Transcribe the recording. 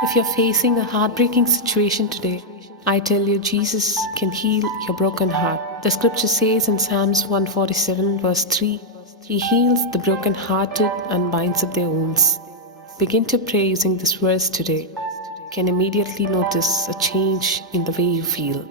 If you're facing a heartbreaking situation today, I tell you, Jesus can heal your broken heart. The scripture says in Psalms 147, verse 3, He heals the broken-hearted and binds up their wounds. Begin to pray using this verse today. You can immediately notice a change in the way you feel.